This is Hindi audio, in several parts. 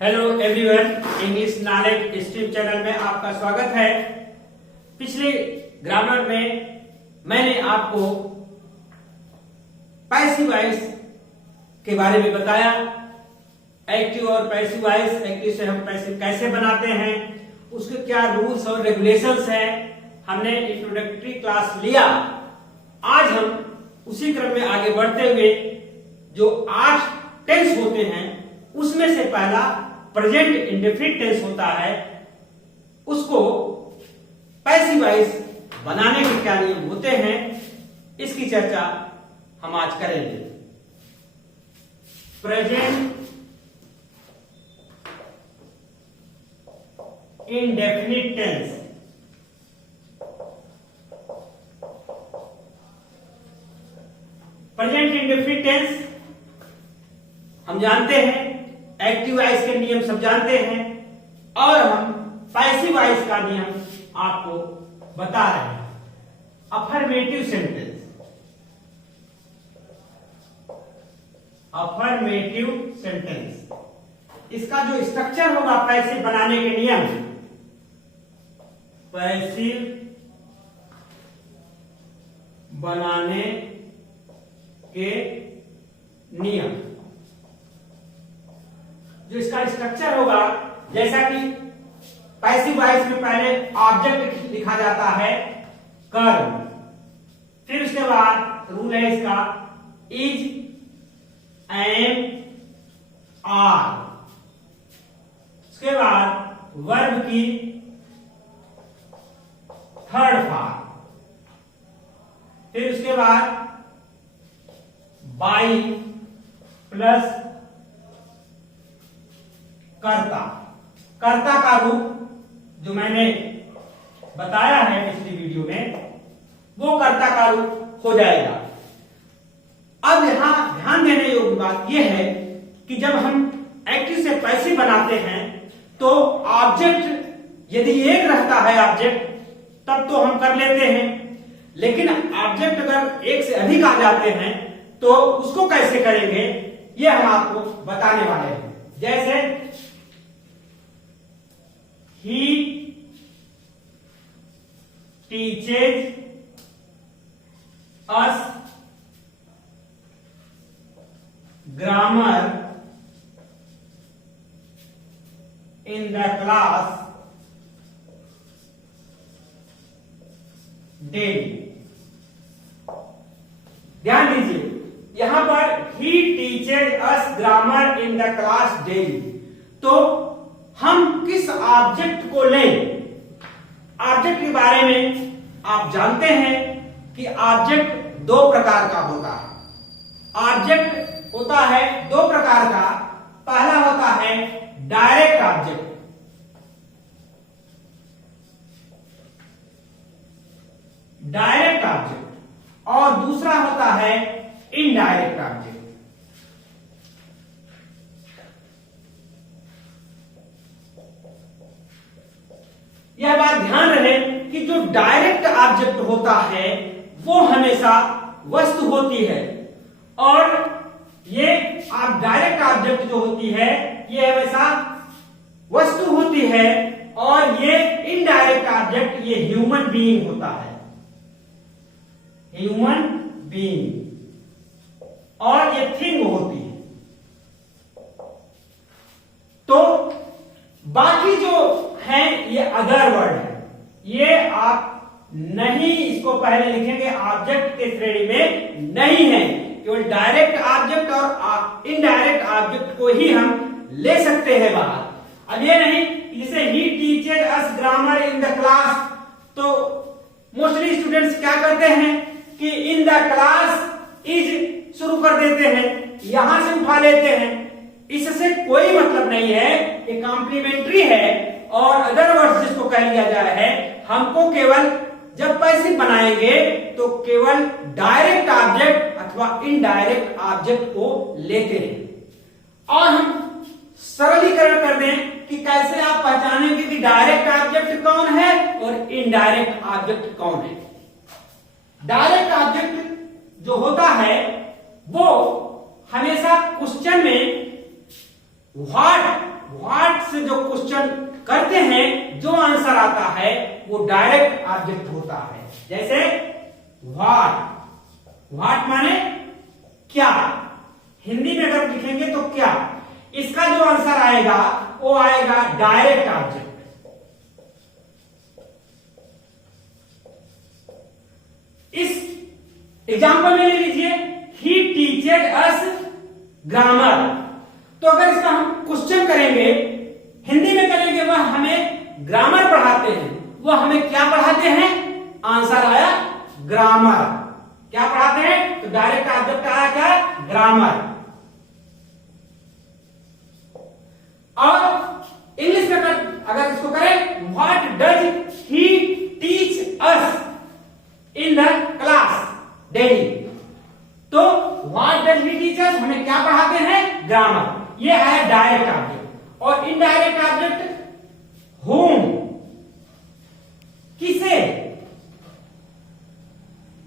Hello everyone, English knowledge stream channel में आपका स्वागत है। पिछले ग्रामर में मैंने आपको पैसिव वॉइस के बारे में बताया। एक्टिव और पैसिव वॉइस, एक्टिव से हम पैसिव कैसे बनाते हैं, उसके क्या रूल्स और रेगुलेशंस है, हमने इंट्रोडक्टरी क्लास लिया। आज हम उसी क्रम में आगे बढ़ते हुए जो 8 टेंस होते हैं उसमें से पहला प्रेजेंट इंडेफिनिट टेंस होता है, उसको पैसिव वॉइस बनाने के क्या नियम होते हैं, इसकी चर्चा हम आज करेंगे। Present indefinite tense. Present indefinite tense हम जानते हैं, एक्टिव वॉइस के नियम सब जानते हैं, और हम पैसिव वॉइस का नियम आपको बता रहे हैं। अफर्मेटिव सेंटेंस, अफर्मेटिव सेंटेंस, इसका जो स्ट्रक्चर होगा पैसिव बनाने के नियम, पैसिव बनाने के नियम, जो इसका स्ट्रक्चर होगा, जैसा कि पैसिव वॉइस में पहले ऑब्जेक्ट लिखा जाता है कर्म, फिर उसके बाद रूल है इसका इज, एम, आर, उसके बाद वर्ब की थर्ड फॉर्म, फिर उसके बाद बाई प्लस कर्ता। कर्ता का रूप जो मैंने बताया है पिछली वीडियो में, वो कर्ता का रूप हो जाएगा। अब यहां ध्यान देने योग्य बात यह है कि जब हम एक्टिव से पैसिव बनाते हैं तो ऑब्जेक्ट यदि एक रहता है ऑब्जेक्ट तब तो हम कर लेते हैं, लेकिन ऑब्जेक्ट अगर एक से अधिक आ जाते हैं तो उसको कैसे करेंगे ये हम आपको बताने वाले हैं। जैसे he teaches us grammar in the class daily। ध्यान दीजिए, यहां पर he teaches us grammar in the class daily, तो हम किस ऑब्जेक्ट को लें? ऑब्जेक्ट के बारे में आप जानते हैं कि ऑब्जेक्ट दो प्रकार का होता है। ऑब्जेक्ट होता है दो प्रकार का। पहला होता है डायरेक्ट ऑब्जेक्ट, डायरेक्ट ऑब्जेक्ट, और दूसरा होता है इनडायरेक्ट ऑब्जेक्ट। यह बात ध्यान रहे कि जो डायरेक्ट ऑब्जेक्ट होता है वो हमेशा वस्तु होती है, और ये डायरेक्ट ऑब्जेक्ट जो होती है ये हमेशा वस्तु होती है, और ये इनडायरेक्ट ऑब्जेक्ट ये ह्यूमन बीइंग होता है, ह्यूमन बीइंग, और ये थिंग होती है। तो बाकी जो है ये अदर वर्ड है, ये आप नहीं इसको पहले लिखेंगे, ऑब्जेक्ट के श्रेणी में नहीं है। केवल डायरेक्ट ऑब्जेक्ट और इनडायरेक्ट ऑब्जेक्ट को ही हम ले सकते हैं बाहर। अब ये नहीं, जैसे he teaches us grammar in the class, तो मोस्टली स्टूडेंट्स क्या करते हैं कि इन द क्लास इज शुरू कर देते हैं, यहां से उठा लेते हैं। इससे कोई मतलब नहीं है, ये कॉम्प्लीमेंट्री है, और अदर वर्ड्स जिसको कह लिया जाए है, हमको केवल जब पैसिव बनाएंगे तो केवल डायरेक्ट ऑब्जेक्ट अथवा इनडायरेक्ट ऑब्जेक्ट को लेते हैं। और हम सरलीकरण कर दें कि कैसे आप पहचानेंगे कि डायरेक्ट ऑब्जेक्ट कौन है और इनडायरेक्ट ऑब्जेक्ट कौन है। डायरेक्ट ऑब्जेक्ट जो होता है वो हमेशा क्वेश्चन में व्हाट व्हाट से जो क्वेश्चन करते हैं, जो आंसर आता है वो डायरेक्ट ऑब्जेक्ट होता है। जैसे व्हाट, व्हाट माने क्या, हिंदी में अगर लिखेंगे तो क्या, इसका जो आंसर आएगा वो आएगा डायरेक्ट ऑब्जेक्ट। इस एग्जाम्पल में ले लीजिए, ही टीचेड अस ग्रामर। तो अगर इसका हम क्वेश्चन करेंगे, हिंदी में करेंगे, वह हमें ग्रामर पढ़ाते हैं, वह हमें क्या पढ़ाते हैं, आंसर आया ग्रामर। क्या पढ़ाते हैं, तो डायरेक्ट ऑब्जेक्ट आया क्या, ग्रामर। और इंग्लिश में अगर इसको करें, what does he teach us in the class daily. तो what does he teach us, हमें क्या पढ़ाते हैं, ग्रामर। ये है डायरेक्ट ऑब्जेक्ट। और इनडायरेक्ट ऑब्जेक्ट, whom, किसे,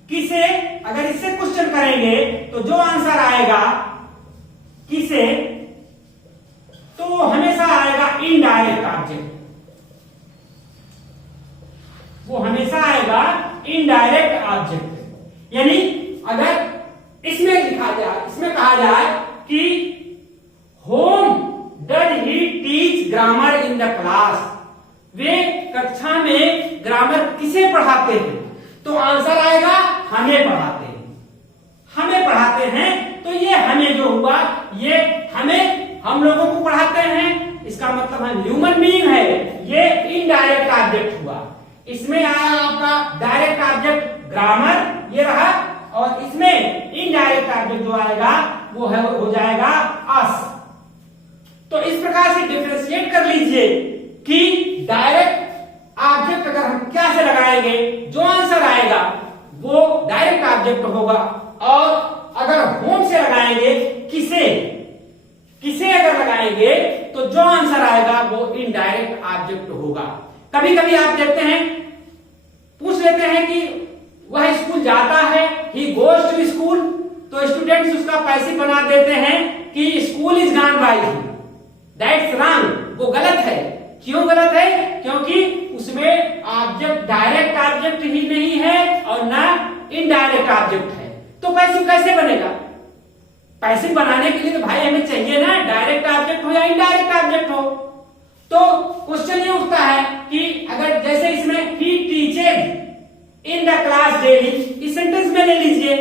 किसे अगर इससे क्वेश्चन करेंगे तो जो आंसर आएगा किसे, तो वो हमेशा आएगा इनडायरेक्ट ऑब्जेक्ट, वो हमेशा आएगा इनडायरेक्ट ऑब्जेक्ट। यानी अगर इसमें लिखा जाए, इसमें कहा जाए कि whom does he teach grammar in the class, वे कक्षा में ग्रामर किसे पढ़ाते हैं, तो आंसर आएगा हमें पढ़ाते हैं, हमें पढ़ाते हैं। तो ये हमें जो हुआ, ये हमें, हम लोगों को पढ़ाते हैं, इसका मतलब है ह्यूमन बीइंग है, ये इनडायरेक्ट ऑब्जेक्ट हुआ। इसमें आया आपका डायरेक्ट ऑब्जेक्ट ग्रामर, ये रहा, और इसमें इनडायरेक्ट ऑब्जेक्ट जो आएगा वो है, हो जाएगा अस। तो इस प्रकार से डिफरेंशिएट कर लीजिए कि डायरेक्ट ऑब्जेक्ट अगर हम क्या से लगाएंगे, जो आंसर आएगा वो डायरेक्ट ऑब्जेक्ट होगा, और अगर होम से लगाएंगे, किसे, किसे अगर लगाएंगे तो जो आंसर आएगा वो इनडायरेक्ट ऑब्जेक्ट होगा। कभी कभी आप देखते हैं, पूछ लेते हैं कि वह स्कूल जाता है, ही गोज टू स्कूल, तो स्टूडेंट्स उसका पैसिव बना देते हैं कि school is gone by him. That's wrong, वो गलत है। क्यों गलत है, क्योंकि उसमें ऑब्जेक्ट डायरेक्ट ऑब्जेक्ट ही नहीं है और ना इनडायरेक्ट ऑब्जेक्ट है, तो पैसिव कैसे बनेगा। पैसिव बनाने के लिए तो भाई हमें चाहिए ना डायरेक्ट ऑब्जेक्ट हो या इनडायरेक्ट ऑब्जेक्ट हो। तो क्वेश्चन ये उठता है कि अगर जैसे इसमें ही टीचेड इन द क्लास डेली, इस सेंटेंस में ले लीजिए,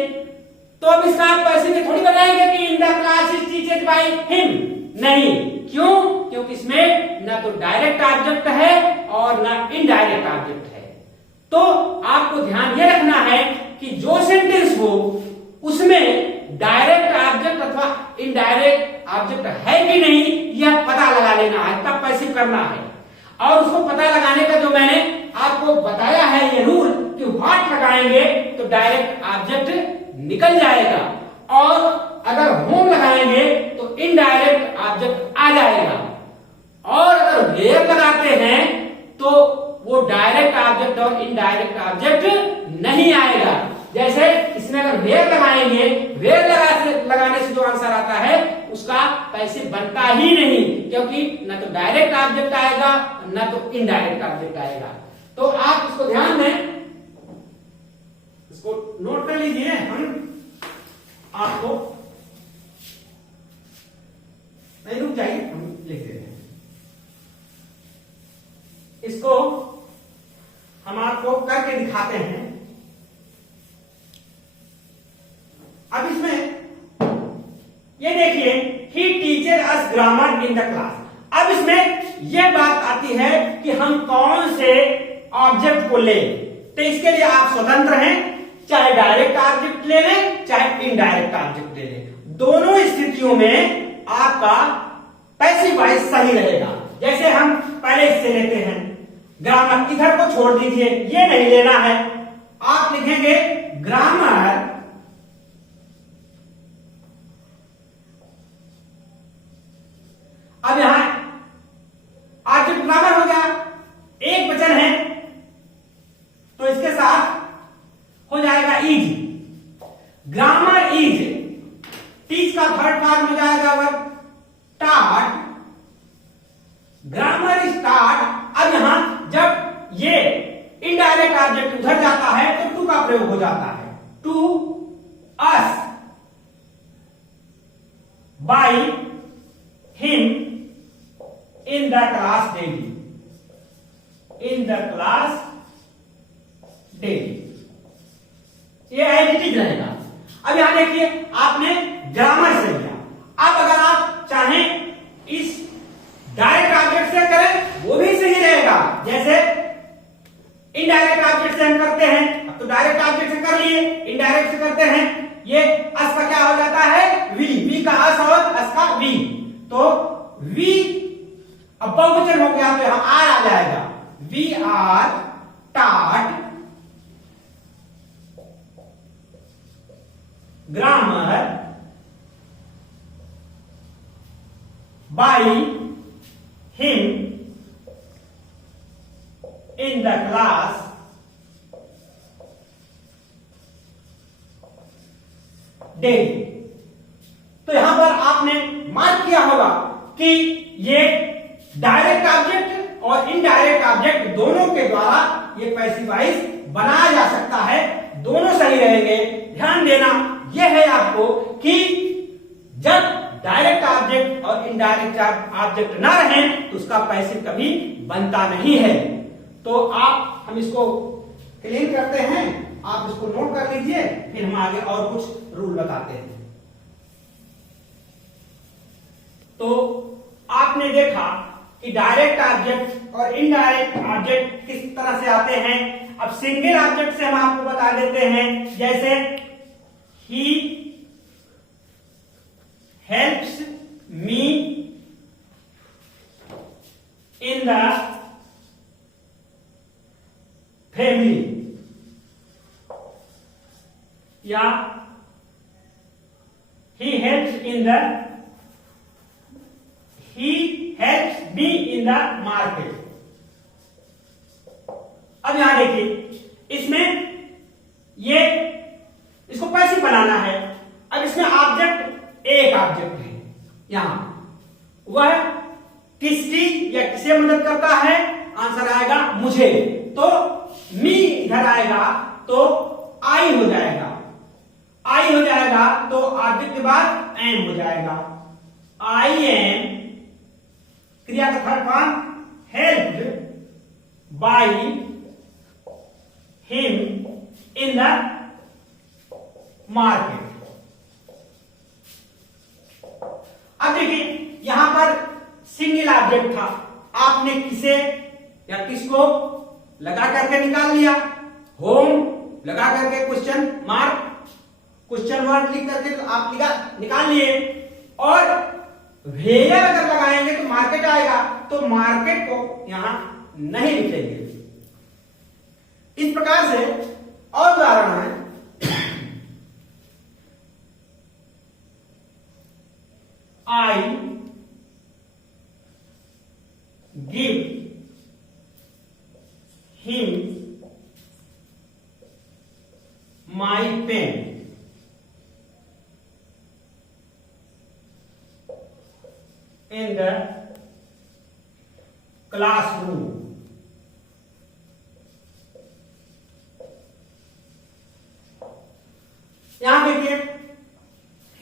तो अब इसका आप पैसिव में थोड़ी बनाएंगे कि in the class is teached by him, नहीं। क्यों, क्योंकि इसमें ना तो डायरेक्ट ऑब्जेक्ट है और ना इनडायरेक्ट ऑब्जेक्ट है। तो आपको ध्यान ये रखना है कि जो सेंटेंस हो उसमें डायरेक्ट ऑब्जेक्ट अथवा इनडायरेक्ट ऑब्जेक्ट है कि नहीं, यह पता लगा लेना है, तब पैसिव करना है। और उसको पता लगाने का जो मैंने आपको बताया है ये रूल कि व्हाट लगाएंगे तो डायरेक्ट ऑब्जेक्ट निकल जाएगा, और अगर होम लगाएंगे तो इनडायरेक्ट ऑब्जेक्ट आ जाएगा, और अगर वेयर लगाते हैं तो वो डायरेक्ट ऑब्जेक्ट और इनडायरेक्ट ऑब्जेक्ट नहीं आएगा। जैसे इसमें अगर वेयर लगाएंगे, वेयर लगाने से जो आंसर आता है उसका पैसिव बनता ही नहीं, क्योंकि न तो डायरेक्ट ऑब्जेक्ट आएगा न तो इनडायरेक्ट ऑब्जेक्ट आएगा। तो आप इसको ध्यान दें, इसको नोट कर लीजिए। हम आपको नहीं, रुक जाइए, हम लिख देते हैं इसको, हम आपको करके दिखाते हैं। अब इसमें ये देखिए, he teaches us grammar in the class. अब इसमें यह बात आती है कि हम कौन से ऑब्जेक्ट को लें, तो इसके लिए आप स्वतंत्र हैं, चाहे डायरेक्ट ऑब्जेक्ट ले लें चाहे इनडायरेक्ट ऑब्जेक्ट ले लें। दोनों स्थितियों में आपका पैसिव वॉइस सही रहेगा। जैसे हम पहले इससे लेते हैं, ग्रामर इधर को छोड़ दीजिए, ये नहीं लेना है, आप लिखेंगे ग्रामर अब यहां ऑब्जेक्ट ग्रामर हो गया, एक वचन है तो इसके साथ हो जाएगा इज, ग्रामर इज, टीच का थर्ड फॉर्म हो जाएगा वर्ब टाट, him in the class daily, in the class daily, ये एडिटिव रहेगा। अब यहां देखिए आपने ग्रामर से लिया, अब अगर आप चाहें इस डायरेक्ट ऑब्जेक्ट से करें वो भी सही रहेगा, जैसे इनडायरेक्ट ऑब्जेक्ट से हम करते हैं, अब तो डायरेक्ट ऑब्जेक्ट से कर लिए, इनडायरेक्ट से करते हैं, ये अस का क्या हो जाता है वी, वी का अस और अस का वी, तो वी अब बहुवचन हो गया तो यहां आर आ जाएगा, we are taught grammar by him in the class daily. तो यहां पर आपने मार्क किया होगा कि ये डायरेक्ट ऑब्जेक्ट और इनडायरेक्ट ऑब्जेक्ट दोनों के द्वारा ये पैसिव वॉइस बनाया जा सकता है, दोनों सही रहेंगे। ध्यान देना यह है आपको कि जब डायरेक्ट ऑब्जेक्ट और इनडायरेक्ट ऑब्जेक्ट ना रहे तो उसका पैसिव कभी बनता नहीं है। तो आप हम इसको क्लीन करते हैं, आप इसको नोट कर लीजिए, फिर हम आगे और कुछ रूल बताते हैं। तो आपने देखा कि डायरेक्ट ऑब्जेक्ट और इनडायरेक्ट ऑब्जेक्ट किस तरह से आते हैं। अब सिंगल ऑब्जेक्ट से हम आपको बता देते हैं, जैसे he helps me in the family, या he helps me in the market। अब यहां देखिए इसमें ये इसको पैसिव बनाना है। अब इसमें ऑब्जेक्ट एक ऑब्जेक्ट है, यहां वह किसकी या किसे मदद करता है, आंसर आएगा मुझे, तो मी इधर आएगा तो आई हो जाएगा, आई हो जाएगा तो ऑब्जेक्ट के बाद एम हो जाएगा, आई एम क्रिया का third form helped bye him in the market. अब देखिए यहां पर सिंगल ऑब्जेक्ट था, आपने किसे या किसको लगा करके निकाल लिया, होम लगा करके क्वेश्चन मार्क क्वेश्चन वर्ड लिख करके तो आप निकाल लिए, और वेयर अगर लगाएंगे तो मार्केट आएगा, तो मार्केट को यहां नहीं लिखेंगे। इस प्रकार से और उदाहरण है, I give him my pen in the classroom। यहां देखिए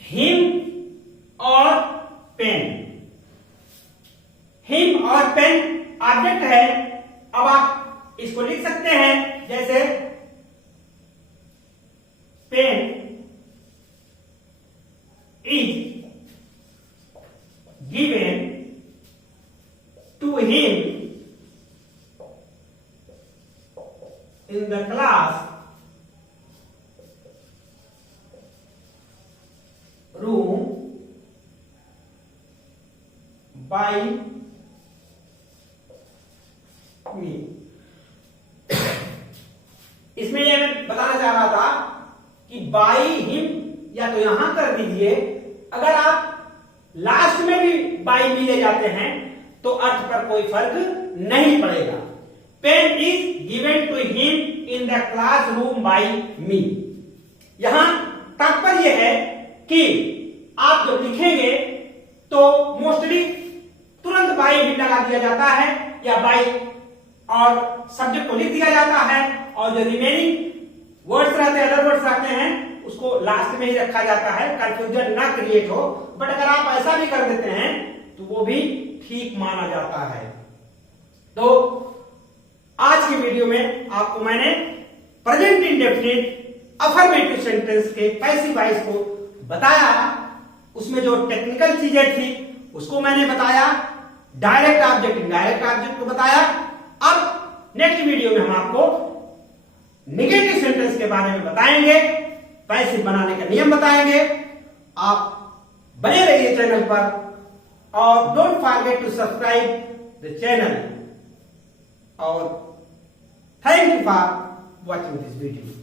हिम और पेन, हिम और पेन ऑब्जेक्ट है। अब आप इसको लिख सकते हैं, जैसे pen is given to him in the class room by me. इसमें यह बताना चाह रहा था कि बाय हिम या तो यहां कर दीजिए, अगर आप लास्ट में भी बाय मी ले जाते हैं तो अर्थ पर कोई फर्क नहीं पड़ेगा। Pen is given to him in the class room by me. यहां तात्पर्य है कि आप जब लिखेंगे तो मोस्टली तुरंत बाय भी लगा दिया जाता है, या बाय और सब्जेक्ट को लिख दिया जाता है, और जो रिमेनिंग वर्ड्स रहते हैं, अदर वर्ड्स रहते हैं, उसको लास्ट में ही रखा जाता है, कंफ्यूजन ना क्रिएट हो। बट अगर आप ऐसा भी कर देते हैं तो वो भी ठीक माना जाता है। तो आज की वीडियो में आपको मैंने प्रेजेंट इंडेफिनिट अफर्मेटिव सेंटेंस के पैसिव वॉइस को बताया, उसमें जो टेक्निकल चीजें थी उसको मैंने बताया, डायरेक्ट ऑब्जेक्ट इनडायरेक्ट ऑब्जेक्ट को बताया। अब नेक्स्ट वीडियो में हम आपको नेगेटिव सेंटेंस के बारे में बताएंगे, पैसिव बनाने का नियम बताएंगे। आप बने रहिए चैनल पर और don't forget to subscribe the channel और thank you for watching this video.